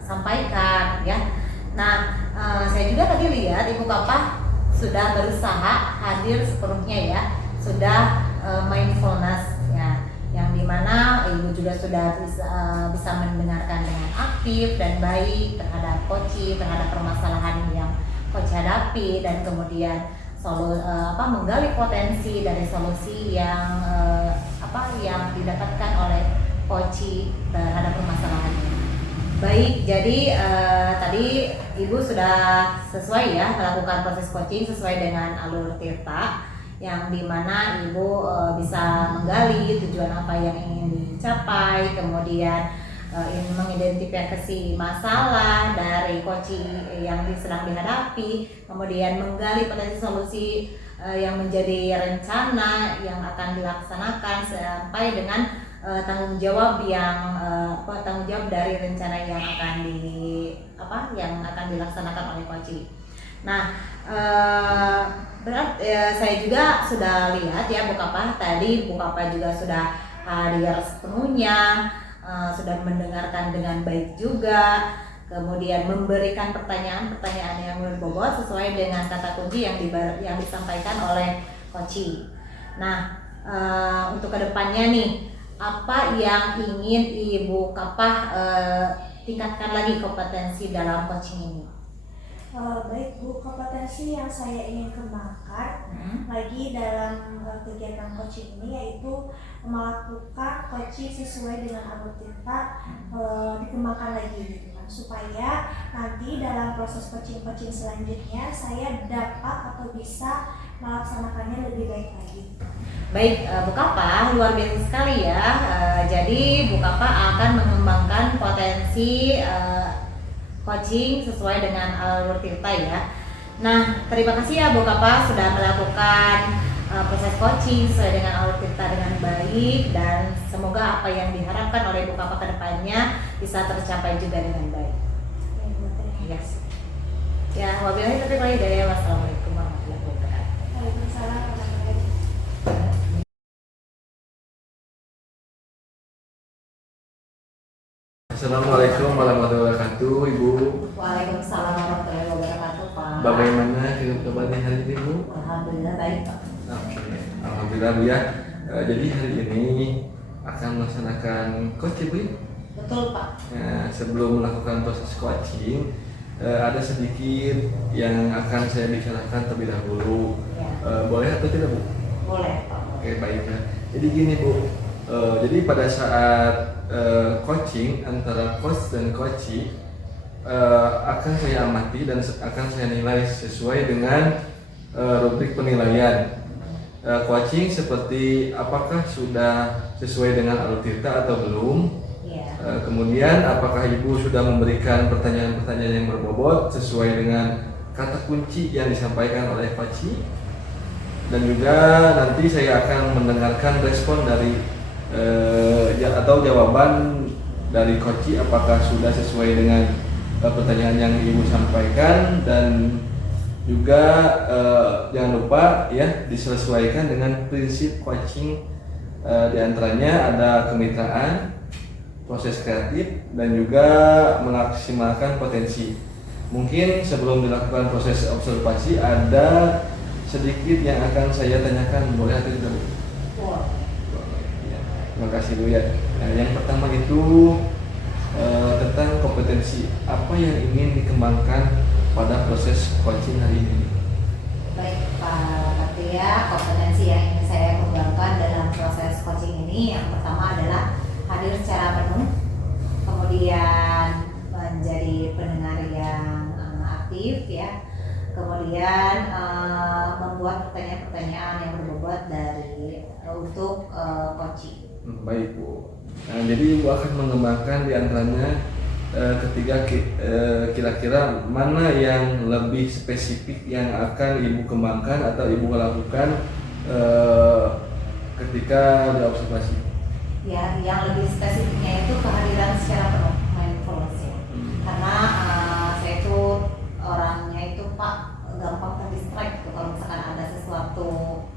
sampaikan ya. Nah, saya juga tadi lihat Ibu Kapa sudah berusaha hadir sepenuhnya ya, sudah mindfulness ya, yang dimana Ibu juga sudah bisa mendengarkan dengan aktif dan baik terhadap Koci, terhadap permasalahan yang Koci hadapi, dan kemudian menggali potensi dari solusi yang yang didapatkan oleh Koci terhadap permasalahan ini. Baik, jadi tadi Ibu sudah sesuai ya melakukan proses coaching sesuai dengan alur Tirta, yang dimana Ibu bisa menggali tujuan apa yang ingin dicapai, kemudian mengidentifikasi masalah dari Koci yang sedang dihadapi, kemudian menggali potensi solusi yang menjadi rencana yang akan dilaksanakan sampai dengan tanggung jawab dari rencana yang akan dilaksanakan oleh Koci. Nah, saya juga sudah lihat ya Bu Kapa, tadi Bu Kapa juga sudah hadir sepenuhnya, sudah mendengarkan dengan baik juga, kemudian memberikan pertanyaan-pertanyaan yang berbobot sesuai dengan kata kunci yang disampaikan oleh Koci. Nah, untuk kedepannya nih, apa yang ingin Ibu Kapa tingkatkan lagi kompetensi dalam coaching ini? Baik Bu, kompetensi yang saya ingin kembangkan lagi dalam kegiatan coaching ini yaitu melakukan coaching sesuai dengan alur Tirta, dikembangkan lagi gitu kan. supaya nanti dalam proses coaching-coaching selanjutnya saya dapat atau bisa melaksanakannya lebih baik lagi. Baik, Bu Kapa, luar biasa sekali ya. Jadi Bu Kapa akan mengembangkan potensi coaching sesuai dengan alur Tirta ya. Nah, terima kasih ya Bu Kapa sudah melakukan proses coaching sesuai dengan alur Tirta dengan baik, dan semoga apa yang diharapkan oleh Bu Kapa ke depannya bisa tercapai juga dengan baik. Yes. Ya, wabillahi taufiq wal hidayah. Wassalamualaikum warahmatullahi wabarakatuh. Waalaikumsalam warahmatullahi wabarakatuh. Assalamualaikum warahmatullahi wabarakatuh, Ibu. Waalaikumsalam warahmatullahi wabarakatuh, Pak. Bagaimana kabarnya hari ini, Bu? Alhamdulillah baik, Pak. Oke, alhamdulillah Bu ya. Jadi hari ini akan melaksanakan coaching, Bu. Betul, Pak. Nah, sebelum melakukan proses coaching, ada sedikit yang akan saya bicarakan terlebih dahulu. Ya. Boleh atau tidak, Bu? Boleh, Pak. Oke, baik ya. Jadi gini, Bu. Jadi pada saat coaching antara coach dan coachee, akan saya amati dan akan saya nilai sesuai dengan rubrik penilaian. Coaching seperti apakah sudah sesuai dengan alur Tirta atau belum. Iya. Kemudian apakah Ibu sudah memberikan pertanyaan-pertanyaan yang berbobot sesuai dengan kata kunci yang disampaikan oleh coachee. Dan juga nanti saya akan mendengarkan respon dari atau jawaban dari coachee apakah sudah sesuai dengan pertanyaan yang Ibu sampaikan, dan juga jangan lupa ya disesuaikan dengan prinsip coaching, diantaranya ada kemitraan, proses kreatif, dan juga memaksimalkan potensi. Mungkin sebelum dilakukan proses observasi ada sedikit yang akan saya tanyakan, boleh atau tidak, Bu? Ya, terima kasih, Bu ya. Nah, yang pertama itu tentang kompetensi apa yang ingin dikembangkan pada proses coaching hari ini. Baik, Pak Patria, kompetensi yang ingin saya kembangkan dalam proses coaching ini yang pertama adalah hadir secara penuh, kemudian menjadi pendengar yang aktif ya, kemudian membuat pertanyaan-pertanyaan yang berbobot untuk coaching. Baik, Bu. Nah, jadi Ibu akan mengembangkan diantaranya ketiga kira-kira mana yang lebih spesifik yang akan Ibu kembangkan atau Ibu lakukan ketika diobservasi. Ya, yang lebih spesifiknya itu kehadiran secara penuh, mindfulness ya. Karena saya itu orangnya itu Pak gampang terdistract gitu, kalau misalkan ada sesuatu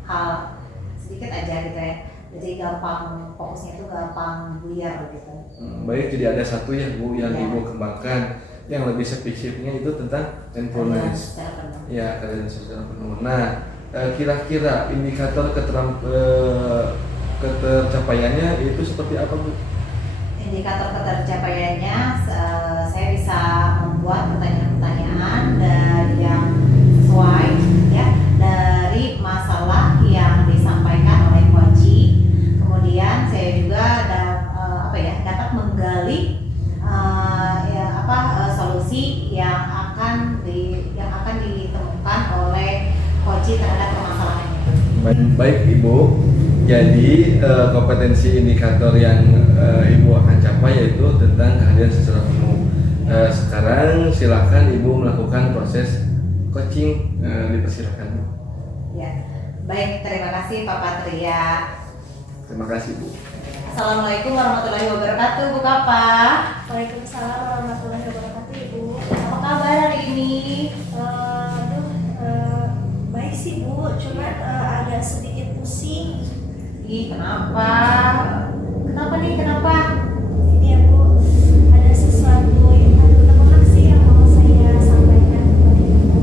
hal sedikit aja gitu ya. Jadi gampang fokusnya itu gampang buyar gitu. Baik, jadi ada satu ya, Bu, yang Ya. Ibu kembangkan yang lebih spesifiknya itu tentang mindfulness. Secara penuh. Ya, kalian secara penuh. Nah, kira-kira indikator ketercapaiannya itu seperti apa, Bu? Indikator ketercapaiannya saya bisa membuat pertanyaan-pertanyaan dari yang sesuai ya dari masalah yang disampaikan oleh coachee. Kemudian saya juga dapat menggali solusi yang akan ditemukan oleh coachee terhadap permasalahannya. Baik, Ibu. Jadi kompetensi indikator yang Ibu akan capai yaitu tentang kehadiran secara penuh. Sekarang silakan Ibu melakukan proses coaching, dipersilakan, Bu. Ya, baik, terima kasih Pak Patria. Terima kasih, Bu. Assalamualaikum warahmatullahi wabarakatuh, Bu Kapa. Waalaikumsalam warahmatullahi wabarakatuh, Ibu. Apa kabar hari ini? Baik sih, Bu, cuman agak sedikit pusing. Ih, kenapa? Kenapa nih? Kenapa? Ini ya, Bu, ada sesuatu yang teman sih yang mau saya sampaikan kepada Ibu.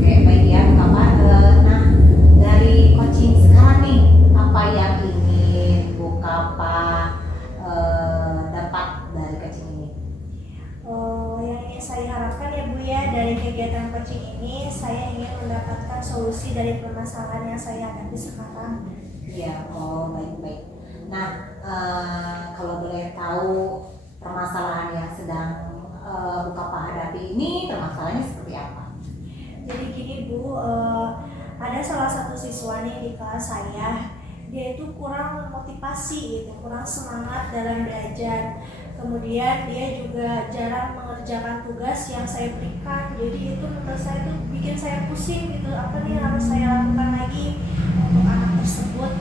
Oke, baik ya, Bu Kapa. Nah, dari coaching sekarang nih, apa yang ingin Bu Kapa dapat dari coaching ini? Yang ingin saya harapkan ya, Bu ya, dari kegiatan coaching ini saya ingin mendapatkan solusi dari permasalahan yang saya hadapi sekarang. Iya, oh baik-baik. Nah, kalau boleh tahu permasalahan yang sedang Bu Kapa hadapi ini, permasalahannya seperti apa? Jadi gini Bu, ada salah satu siswa nih di kelas saya, dia itu kurang motivasi gitu, kurang semangat dalam belajar. Kemudian dia juga jarang mengerjakan tugas yang saya berikan. Jadi itu menurut saya tuh bikin saya pusing gitu, apa nih yang harus saya lakukan lagi untuk anak tersebut.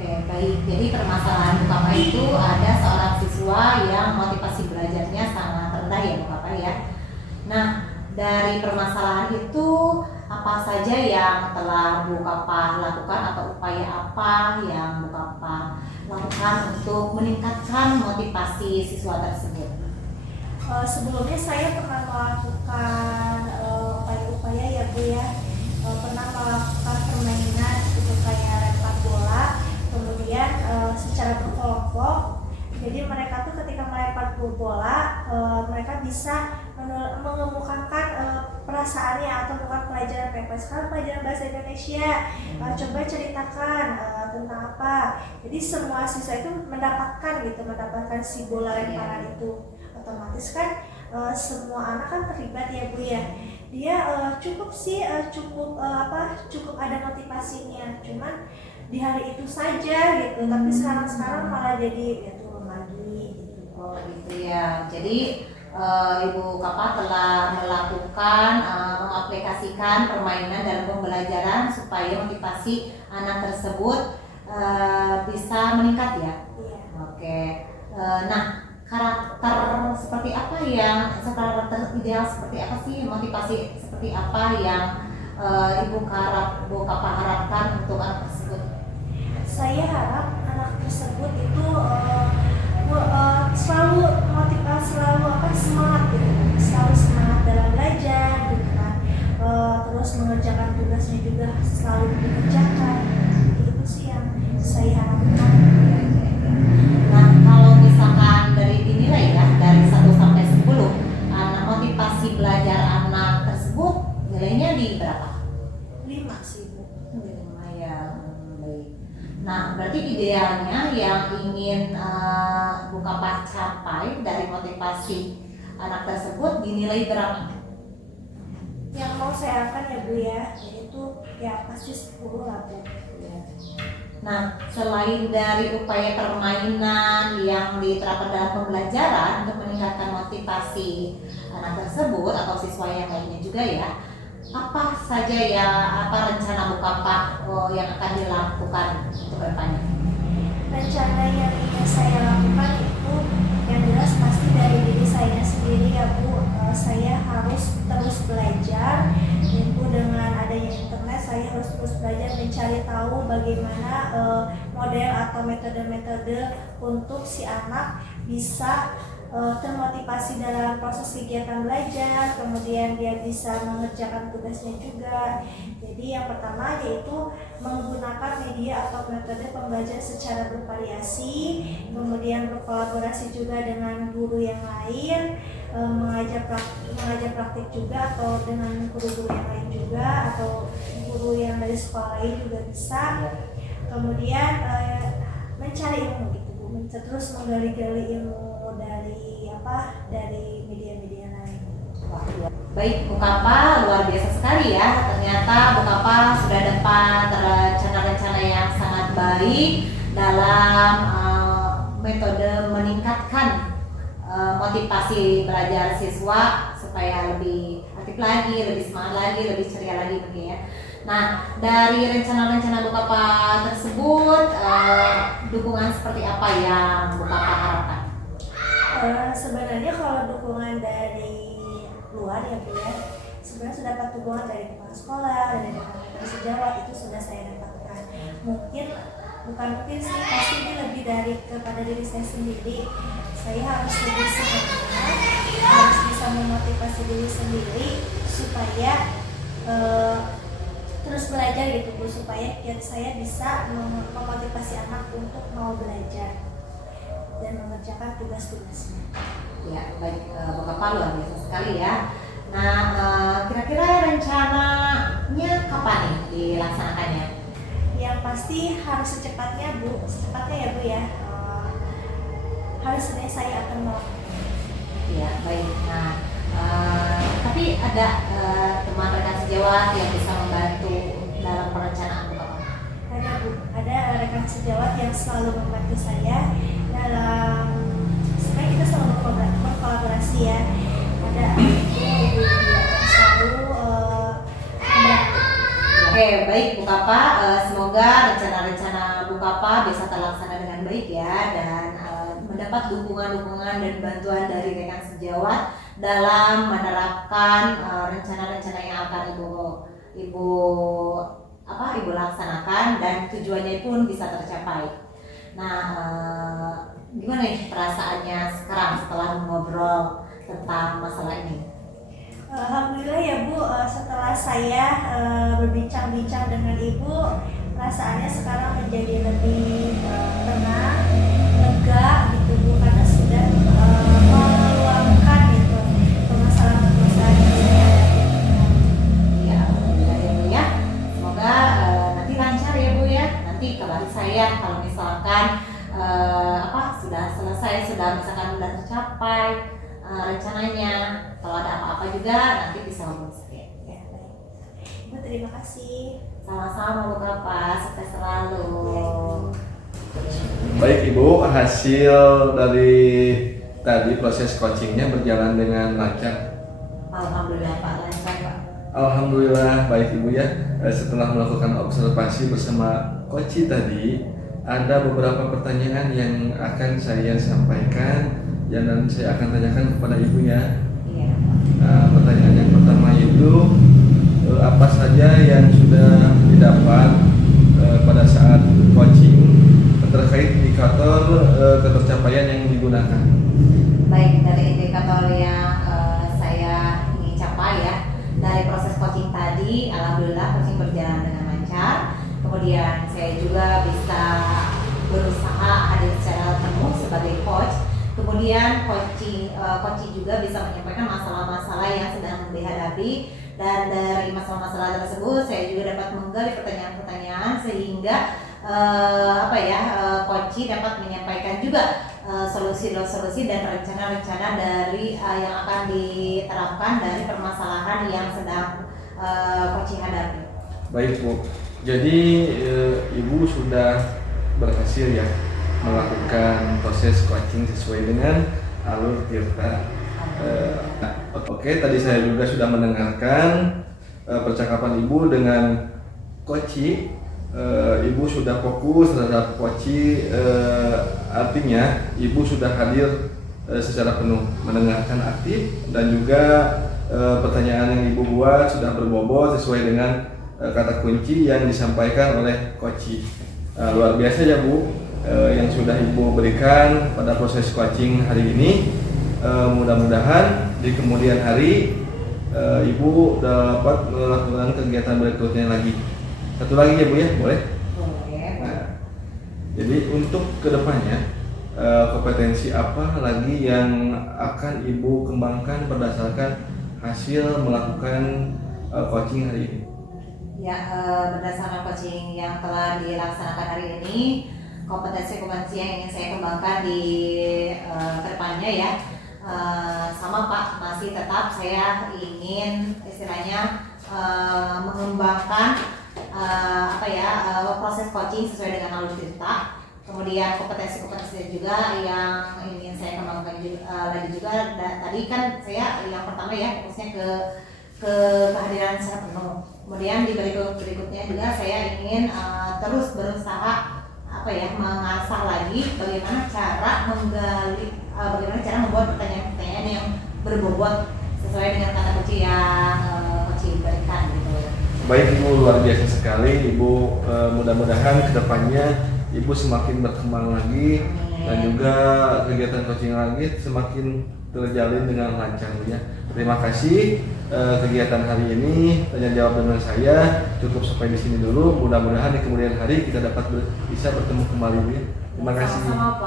Oke, baik. Jadi permasalahan Bu Kapa itu ada seorang siswa yang motivasi belajarnya sangat rendah ya Bu Kapa ya. Nah, dari permasalahan itu apa saja yang telah Bu Kapa lakukan atau upaya apa yang Bu Kapa lakukan untuk meningkatkan motivasi siswa tersebut? Sebelumnya saya pernah melakukan upaya-upaya ya Bu ya, pernah melakukan permainan itu kayak lempar bola, kemudian secara berkelompok. Jadi mereka tuh ketika melempar bola, mereka bisa mengemukakan perasaannya atau bukan pelajaran PPS, kan pelajaran bahasa Indonesia. Coba ceritakan tentang apa. Jadi semua siswa itu mendapatkan si bola lemparan itu. Otomatis kan semua anak kan terlibat ya Bu ya. Dia cukup ada motivasinya. Cuman di hari itu saja gitu. Tapi sekarang malah jadi ya turun lagi gitu. Oh gitu ya. Jadi Ibu Kapa telah melakukan mengaplikasikan permainan dalam pembelajaran supaya motivasi anak tersebut bisa meningkat ya. Iya. Oke. Nah, karakter seperti apa karakter ideal seperti apa sih, motivasi seperti apa yang Ibu Kapa harapkan untuk anak tersebut? Saya harap anak tersebut itu selalu semangat gitu, selalu semangat dalam belajar gitu kan, terus mengerjakan tugasnya juga selalu dikerjakan. Itu sih yang saya harapkan. Nah, kalau misalkan dari dinilai ya, dari 1 sampai 10, motivasi belajar anak tersebut nilainya di berapa? 5 sih Bu. 5 ya. Baik. Nah, berarti idealnya yang ingin Bu Kapa capai dari motivasi anak tersebut dinilai berapa? Yang mau saya harapkan ya Bu ya, yaitu ya pasti 10 lah Bu. Nah, selain dari upaya permainan yang diterapkan dalam pembelajaran untuk meningkatkan motivasi anak tersebut atau siswa yang lainnya juga ya, apa saja ya rencana Bu Kapa yang akan dilakukan untuk depannya? Rencana yang ingin saya lakukan itu yang jelas pasti dari diri saya sendiri ya Bu. Saya harus terus belajar, yaitu dengan adanya internet saya harus terus belajar mencari tahu bagaimana model atau metode-metode untuk si anak bisa termotivasi dalam proses kegiatan belajar, kemudian dia bisa mengerjakan tugasnya juga. Jadi yang pertama yaitu menggunakan media atau metode pembelajaran secara bervariasi, kemudian berkolaborasi juga dengan guru yang lain, mengajar praktik juga atau dengan guru-guru yang lain juga, atau guru yang dari sekolah lain juga bisa. Kemudian mencari ilmu gitu Bu, terus menggali-gali ilmu dari media-media lain. Baik, Bu Kapa luar biasa sekali ya. Ternyata Bu Kapa sudah dapat rencana-rencana yang sangat baik dalam metode meningkatkan motivasi belajar siswa supaya lebih aktif lagi, lebih semangat lagi, lebih ceria lagi mungkin ya. Nah, dari rencana-rencana Bu Kapa tersebut, dukungan seperti apa yang Bu Kapa harapkan? Sebenarnya kalau dukungan dari luar ya Bu ya, sebenarnya sudah dapat dukungan dari kepala sekolah, dari rekan-rekan sejawat, itu sudah saya dapatkan. Bukan mungkin sih, pasti ini lebih dari kepada diri saya sendiri. Saya harus lebih semangat, harus bisa memotivasi diri sendiri supaya terus belajar gitu Bu, supaya saya bisa memotivasi anak untuk mau belajar dan mengerjakan tugas-tugasnya. Ya, baik, Bu Kapa luar biasa sekali ya. Nah, kira-kira rencananya kapan nih dilaksanakannya? Yang pasti harus secepatnya Bu, secepatnya ya Bu ya. hari Senin saya akan melakukan. Ya, baik. Nah, tapi ada teman rekan sejawat yang bisa membantu dalam perencanaan Bu Kapa? Ada Bu, ada rekan sejawat yang selalu membantu saya dalam, sebenarnya kita selalu berkolaborasi ya. Ada ibu yang selalu membantu. Oke, baik Bu Kapa. Semoga rencana-rencana Bu Kapa bisa terlaksana dengan baik ya, dan mendapat dukungan-dukungan dan bantuan dari rekan sejawat dalam menerapkan rencana-rencana yang akan ibu laksanakan, dan tujuannya pun bisa tercapai. Nah, gimana nih perasaannya sekarang setelah ngobrol tentang masalah ini? Alhamdulillah ya Bu, setelah saya berbincang-bincang dengan Ibu, perasaannya sekarang menjadi lebih tenang, lega gitu Bu, karena sudah meluangkan gitu permasalahan-permasalahan yang saya hadapi. Ya, alhamdulillah ya Bu ya. Semoga nanti lancar ya Bu ya. Nanti kabari saya kalau misalkan sudah selesai, sudah misalkan sudah tercapai rencananya. Kalau ada apa-apa juga nanti bisa hubungi saya. Ya. Ibu terima kasih. Sama-sama Bu Kapa, sukses selalu. Baik Ibu, hasil dari tadi proses coachingnya berjalan dengan lancar. Alhamdulillah Pak, lancar Pak. Alhamdulillah baik Ibu ya. Setelah melakukan observasi bersama coach tadi, ada beberapa pertanyaan yang akan saya sampaikan dan saya akan tanyakan kepada Ibu ya. Iya. Pertanyaan yang pertama itu apa saja yang sudah didapat pada saat coaching terkait indikator ketercapaian yang digunakan. Baik, dari indikator yang saya ingin capai ya, dari proses coaching tadi, alhamdulillah coaching berjalan dengan lancar. Kemudian saya juga bisa berusaha hadir secara penuh sebagai coach. Kemudian coaching juga bisa menyampaikan masalah-masalah yang sedang dihadapi, dan dari masalah-masalah tersebut saya juga dapat menggali pertanyaan-pertanyaan sehingga coaching dapat menyampaikan juga solusi-solusi dan rencana-rencana dari yang akan diterapkan dari permasalahan yang sedang coaching hadapi. Baik Bu, jadi Ibu sudah berhasil ya melakukan proses coaching sesuai dengan alur Tirta. Oke, tadi saya juga sudah mendengarkan percakapan Ibu dengan coach. Ibu sudah fokus terhadap coach, artinya Ibu sudah hadir secara penuh, mendengarkan aktif, dan juga pertanyaan yang Ibu buat sudah berbobot sesuai dengan kata kunci yang disampaikan oleh coach. Luar biasa ya Bu, yang sudah Ibu berikan pada proses coaching hari ini. Mudah-mudahan di kemudian hari Ibu dapat melakukan kegiatan berikutnya lagi. Satu lagi ya Bu ya, boleh? Boleh. Nah, jadi untuk kedepannya kompetensi apa lagi yang akan Ibu kembangkan berdasarkan hasil melakukan coaching hari ini? Ya, berdasarkan coaching yang telah dilaksanakan hari ini, kompetensi-kompetensi yang ingin saya kembangkan di kedepannya ya, sama Pak, masih tetap saya ingin istilahnya mengembangkan proses coaching sesuai dengan alur Tirta. Kemudian kompetensi-kompetensi juga yang ingin saya kembangkan lagi juga. Tadi kan saya yang pertama ya fokusnya ke kehadiran secara penuh. Kemudian di berikutnya juga saya ingin terus berusaha mengasah lagi bagaimana cara membuat pertanyaan-pertanyaan yang berbobot sesuai dengan kata kunci yang coaching berikan gitu. Baik Ibu, luar biasa sekali Ibu. Mudah-mudahan kedepannya Ibu semakin berkembang lagi. Amin. Dan juga kegiatan coaching lagi semakin terjalin dengan lancar ya. Terima kasih kegiatan hari ini, tanya jawab dengan saya cukup sampai di sini dulu. Mudah-mudahan di kemudian hari kita dapat bisa bertemu kembali ya. Terima kasih. Sama-sama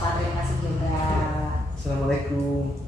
Pak, terima kasih juga. Assalamualaikum.